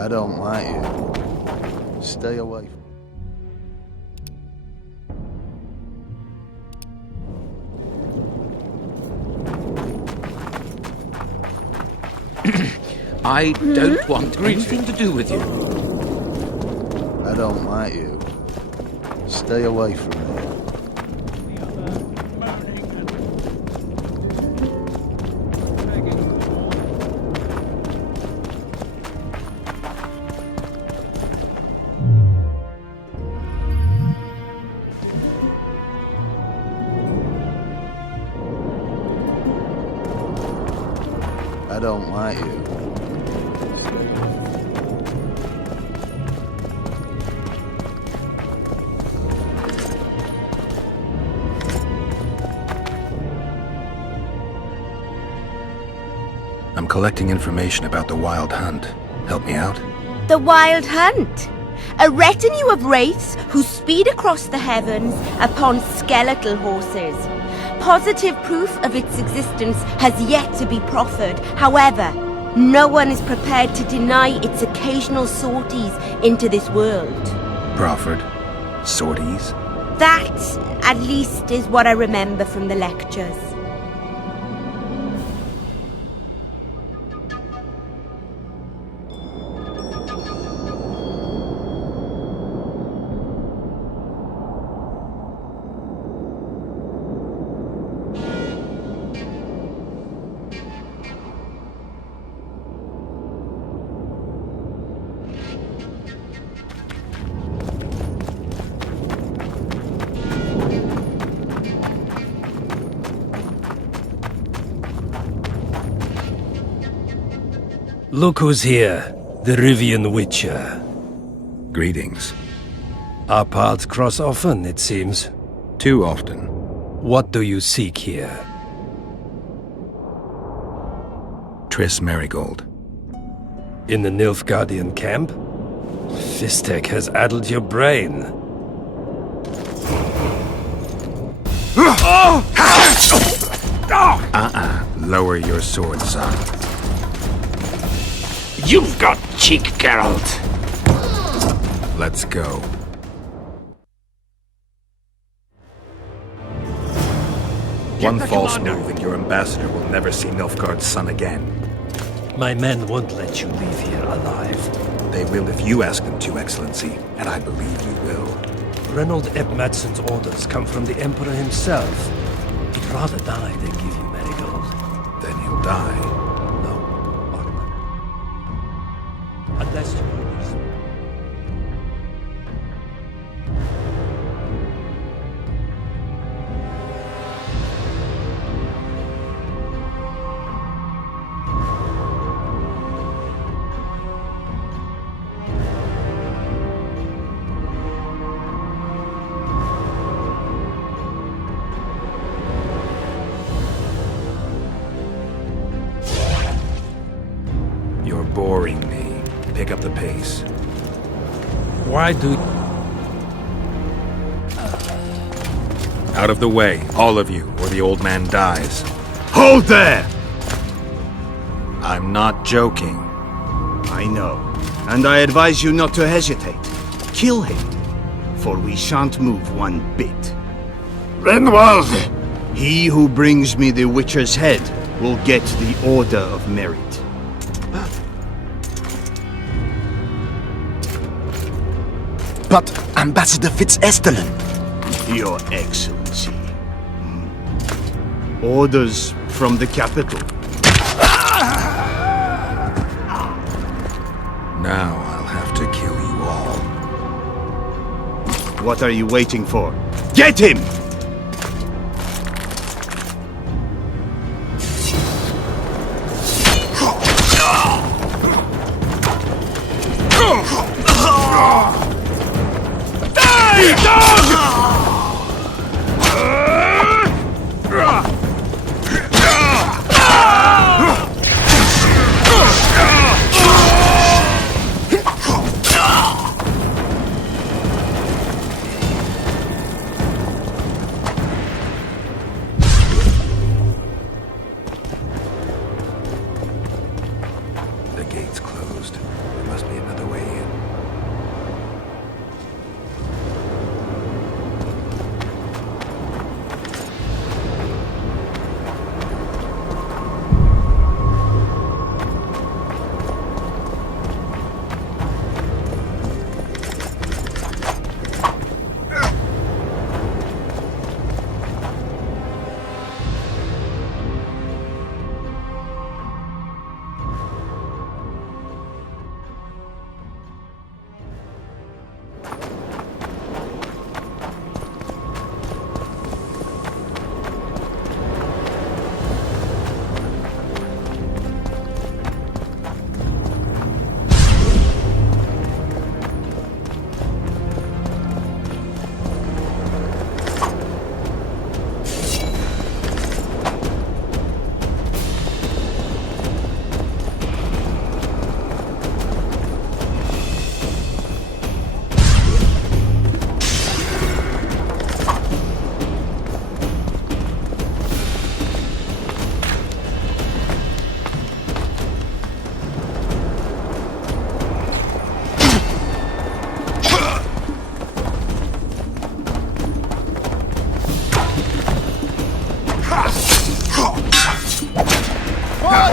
I don't like you. Stay away from I don't want anything to do with you. I don't like you. Stay away from me. I don't like you. I'm collecting information about the Wild Hunt. Help me out? The Wild Hunt. A retinue of wraiths who speed across the heavens upon skeletal horses. Positive proof of its existence has yet to be proffered. However, no one is prepared to deny its occasional sorties into this world. Proffered? Sorties? That, at least, is what I remember from the lectures. Look who's here, the Rivian Witcher. Greetings. Our paths cross often, it seems. Too often. What do you seek here? Triss Merigold. In the Nilfgaardian camp? Fistek has addled your brain. Lower your sword, son. You've got cheek, Geralt. Let's go. One false move and your ambassador will never see Nilfgaard's son again. My men won't let you leave here alive. They will if you ask them to, Excellency, and I believe you will. Reynold Eb Madsen's orders come from the Emperor himself. He'd rather die than give you Merigold. Then he'll die. No, Ottoman. Unless you release me. You're boring me. Pick up the pace. Why do... Out of the way, all of you, or the old man dies. Hold there! I'm not joking. I know, and I advise you not to hesitate. Kill him, for we shan't move one bit. Reynold! He who brings me the Witcher's head will get the Order of Merit. But Ambassador Fitz-Estelin... Your Excellency. Orders from the capital. Now I'll have to kill you all. What are you waiting for? Get him!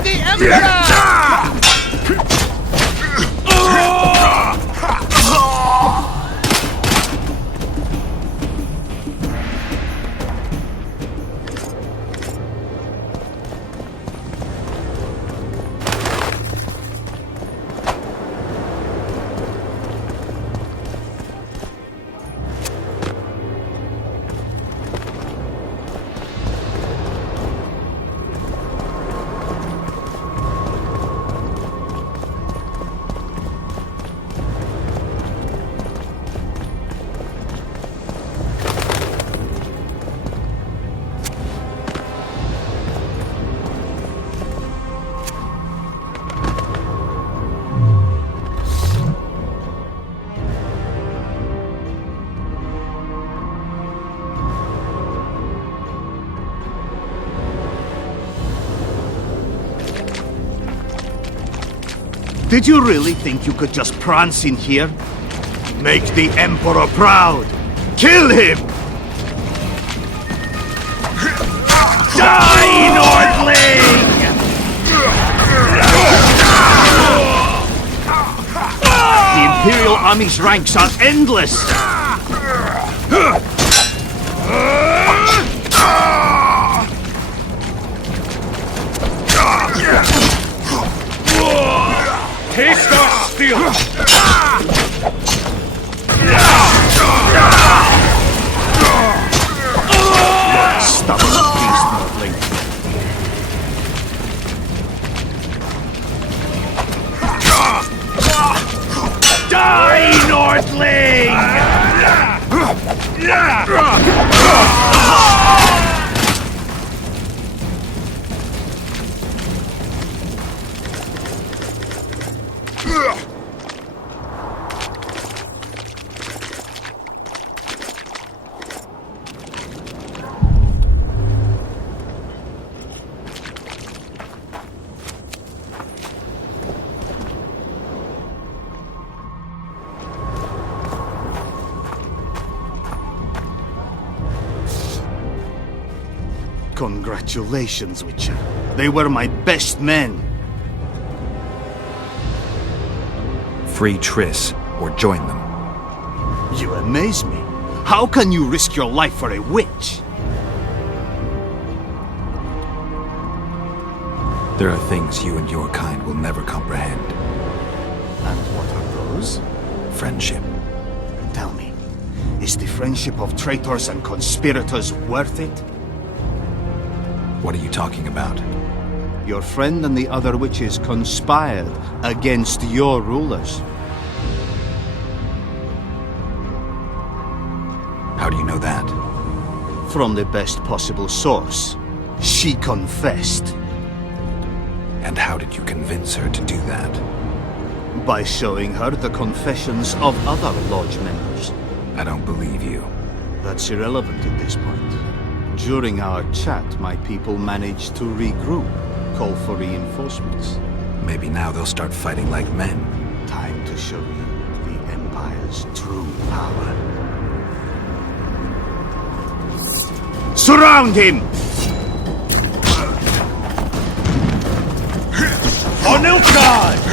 the Emperor! Did you really think you could just prance in here? Make the Emperor proud! Kill him! Die, Nordling! The Imperial Army's ranks are endless! Taste our steel! Stubborn beast, Nordling. Die, Nordling! Congratulations, Witcher. They were my best men. Free Triss, or join them. You amaze me. How can you risk your life for a witch? There are things you and your kind will never comprehend. And what are those? Friendship. Tell me, is the friendship of traitors and conspirators worth it? What are you talking about? Your friend and the other witches conspired against your rulers. How do you know that? From the best possible source. She confessed. And how did you convince her to do that? By showing her the confessions of other lodge members. I don't believe you. That's irrelevant at this point. During our chat, my people managed to regroup, call for reinforcements. Maybe now they'll start fighting like men. Time to show you the Empire's true power. Surround him! On Ilkard!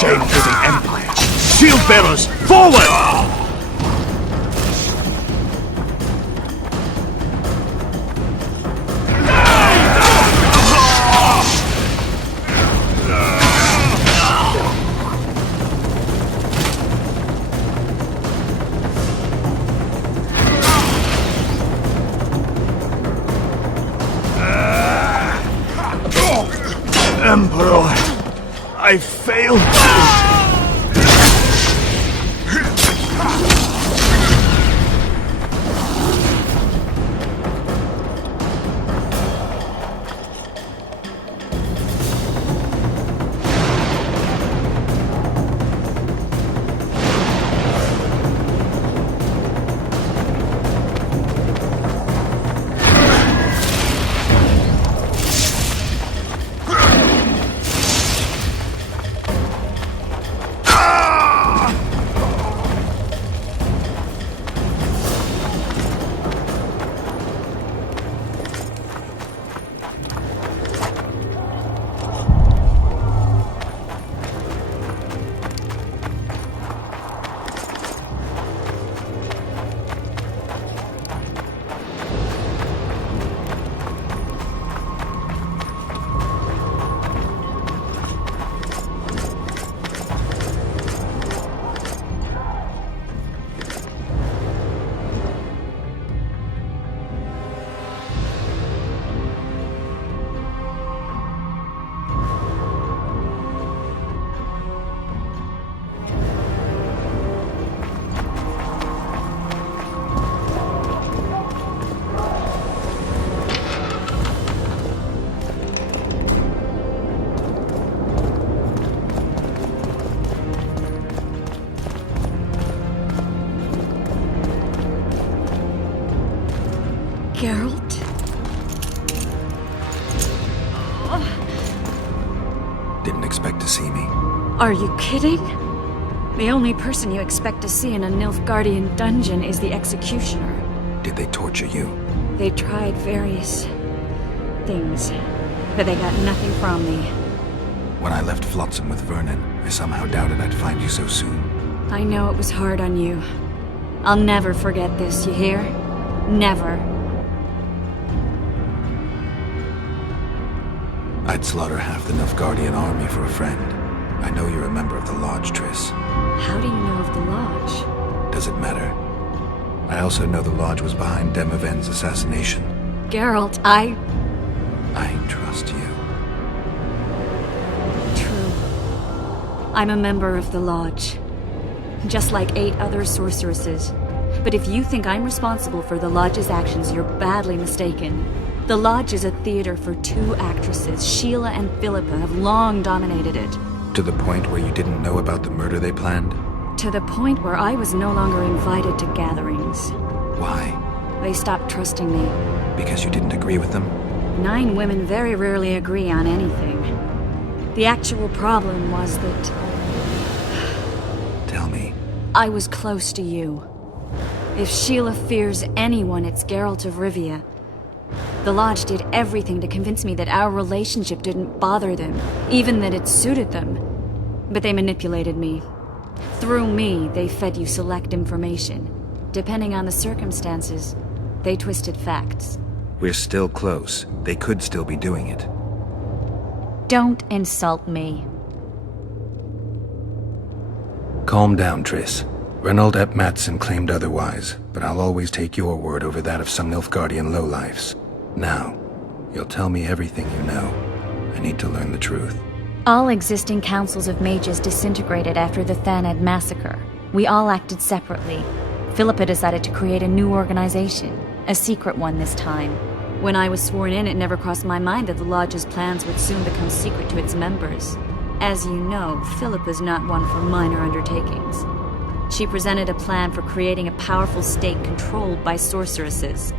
Shame to the Empire! Shield bearers, forward! Emperor, I failed. Geralt? Didn't expect to see me. Are you kidding? The only person you expect to see in a Nilfgaardian dungeon is the executioner. Did they torture you? They tried various things, but they got nothing from me. When I left Flotsam with Vernon, I somehow doubted I'd find you so soon. I know it was hard on you. I'll never forget this, you hear? Never. I'd slaughter half the Nilfgaardian army for a friend. I know you're a member of the Lodge, Triss. How do you know of the Lodge? Does it matter? I also know the Lodge was behind Demavend's assassination. Geralt, I trust you. True. I'm a member of the Lodge. Just like 8 other sorceresses. But if you think I'm responsible for the Lodge's actions, you're badly mistaken. The Lodge is a theater for 2 actresses. Sheila and Philippa have long dominated it. To the point where you didn't know about the murder they planned? To the point where I was no longer invited to gatherings. Why? They stopped trusting me. Because you didn't agree with them? 9 women very rarely agree on anything. The actual problem was that Tell me. I was close to you. If Sheila fears anyone, it's Geralt of Rivia. The Lodge did everything to convince me that our relationship didn't bother them, even that it suited them. But they manipulated me. Through me, they fed you select information. Depending on the circumstances, they twisted facts. We're still close. They could still be doing it. Don't insult me. Calm down, Triss. Reynold ep Matson claimed otherwise, but I'll always take your word over that of some Nilfgaardian lowlifes. Now, you'll tell me everything you know. I need to learn the truth. All existing councils of mages disintegrated after the Thaned massacre. We all acted separately. Philippa decided to create a new organization, a secret one this time. When I was sworn in, it never crossed my mind that the Lodge's plans would soon become secret to its members. As you know, Philippa's not one for minor undertakings. She presented a plan for creating a powerful state controlled by sorceresses.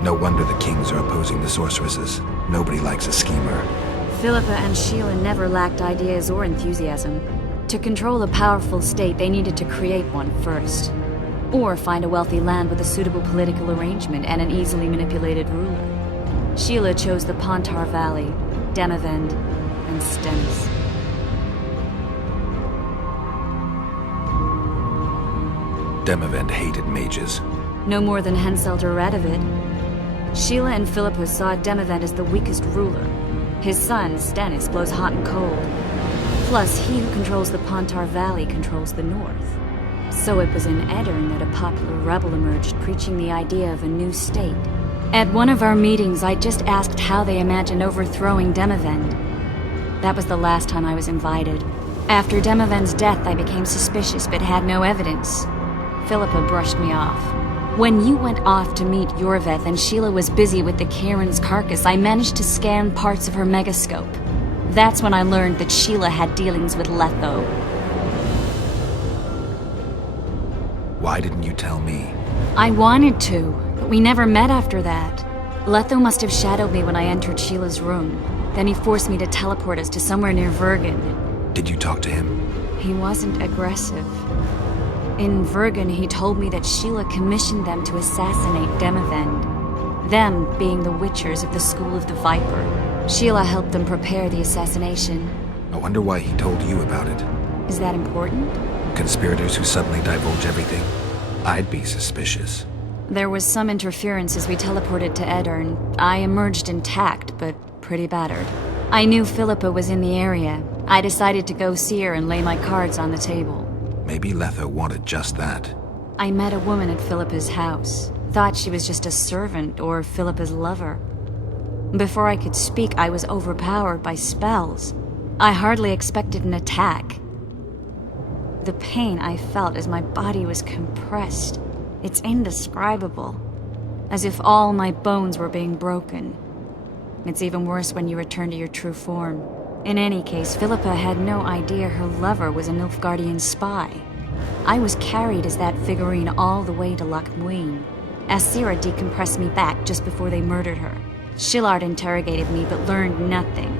No wonder the kings are opposing the sorceresses. Nobody likes a schemer. Philippa and Sheila never lacked ideas or enthusiasm. To control a powerful state, they needed to create one first. Or find a wealthy land with a suitable political arrangement and an easily manipulated ruler. Sheila chose the Pontar Valley, Demavend, and Stennis. Demavend hated mages. No more than Henselder Radovid. Sheila and Philippa saw Demavend as the weakest ruler. His son, Stennis, blows hot and cold. Plus, he who controls the Pontar Valley controls the north. So it was in Edirn that a popular rebel emerged, preaching the idea of a new state. At one of our meetings, I just asked how they imagined overthrowing Demavend. That was the last time I was invited. After Demavend's death, I became suspicious but had no evidence. Philippa brushed me off. When you went off to meet Yorveth and Sheila was busy with the Karen's carcass, I managed to scan parts of her megascope. That's when I learned that Sheila had dealings with Letho. Why didn't you tell me? I wanted to, but we never met after that. Letho must have shadowed me when I entered Sheila's room. Then he forced me to teleport us to somewhere near Vergen. Did you talk to him? He wasn't aggressive. In Vergen, he told me that Sheila commissioned them to assassinate Demavend. Them being the Witchers of the School of the Viper. Sheila helped them prepare the assassination. I wonder why he told you about it. Is that important? Conspirators who suddenly divulge everything. I'd be suspicious. There was some interference as we teleported to Edirn. I emerged intact, but pretty battered. I knew Philippa was in the area. I decided to go see her and lay my cards on the table. Maybe Letho wanted just that. I met a woman at Philippa's house. Thought she was just a servant or Philippa's lover. Before I could speak, I was overpowered by spells. I hardly expected an attack. The pain I felt as my body was compressed, it's indescribable. as if all my bones were being broken. It's even worse when you return to your true form. In any case, Philippa had no idea her lover was a Nilfgaardian spy. I was carried as that figurine all the way to Loch Muin. Asira decompressed me back just before they murdered her. Shillard interrogated me but learned nothing.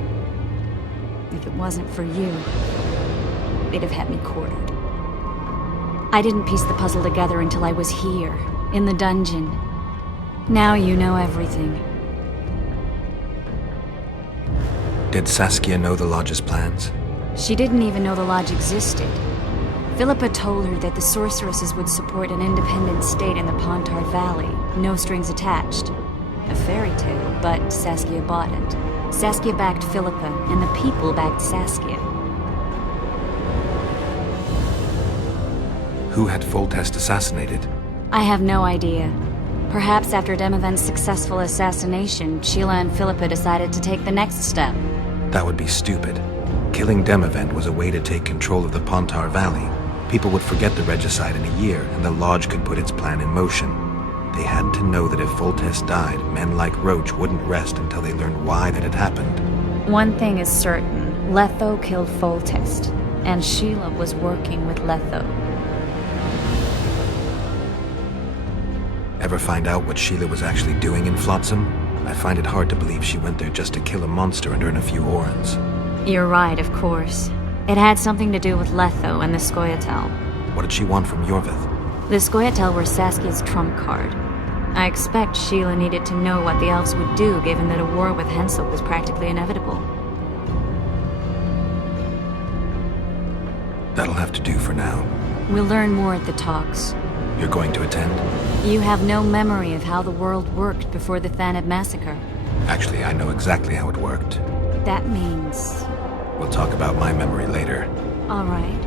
If it wasn't for you, they'd have had me quartered. I didn't piece the puzzle together until I was here, in the dungeon. Now you know everything. Did Saskia know the Lodge's plans? She didn't even know the Lodge existed. Philippa told her that the sorceresses would support an independent state in the Pontar Valley, no strings attached. A fairy tale, but Saskia bought it. Saskia backed Philippa, and the people backed Saskia. Who had Foltest assassinated? I have no idea. Perhaps after Demavend's successful assassination, Sheila and Philippa decided to take the next step. That would be stupid. Killing Demavend was a way to take control of the Pontar Valley. People would forget the regicide in a year, and the Lodge could put its plan in motion. They had to know that if Foltest died, men like Roach wouldn't rest until they learned why that had happened. One thing is certain. Letho killed Foltest, and Sheila was working with Letho. Ever find out what Sheila was actually doing in Flotsam? I find it hard to believe she went there just to kill a monster and earn a few orans. You're right, of course. It had something to do with Letho and the Scoia'tael. What did she want from Yorvith? The Scoia'tael were Saskia's trump card. I expect Sheila needed to know what the elves would do, given that a war with Hensel was practically inevitable. That'll have to do for now. We'll learn more at the talks. You're going to attend? You have no memory of how the world worked before the Thanid massacre. Actually, I know exactly how it worked. That means... We'll talk about my memory later. All right.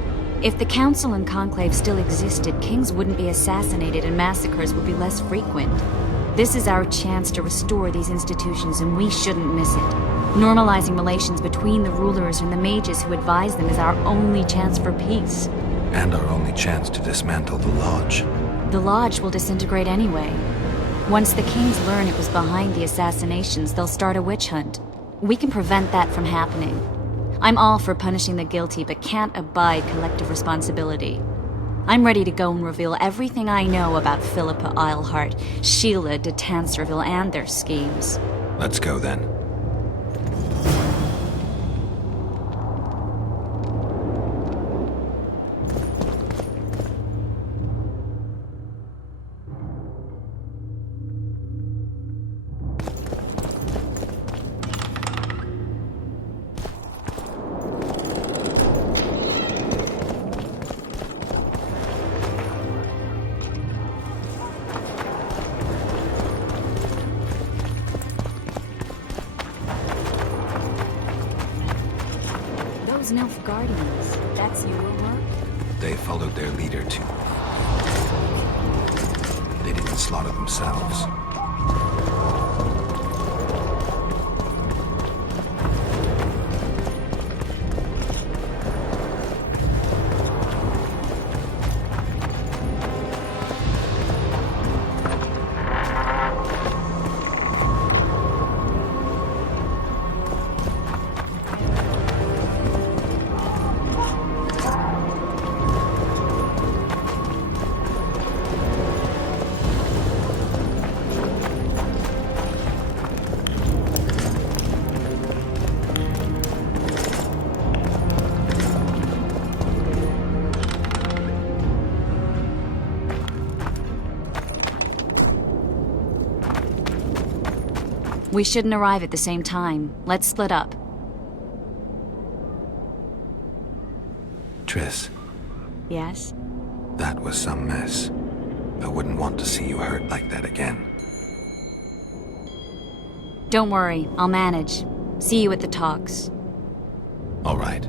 If the Council and Conclave still existed, kings wouldn't be assassinated and massacres would be less frequent. This is our chance to restore these institutions, and we shouldn't miss it. Normalizing relations between the rulers and the mages who advise them is our only chance for peace. And our only chance to dismantle the Lodge. The Lodge will disintegrate anyway. Once the kings learn it was behind the assassinations, they'll start a witch hunt. We can prevent that from happening. I'm all for punishing the guilty, but can't abide collective responsibility. I'm ready to go and reveal everything I know about Philippa Eilhart, Sheila de Tanserville, and their schemes. Let's go then. Those Nilfgaardians, that's your work? They followed their leader too. They didn't slaughter themselves. We shouldn't arrive at the same time. Let's split up. Triss, Yes? that was some mess. I wouldn't want to see you hurt like that again. Don't worry, I'll manage. See you at the talks. All right.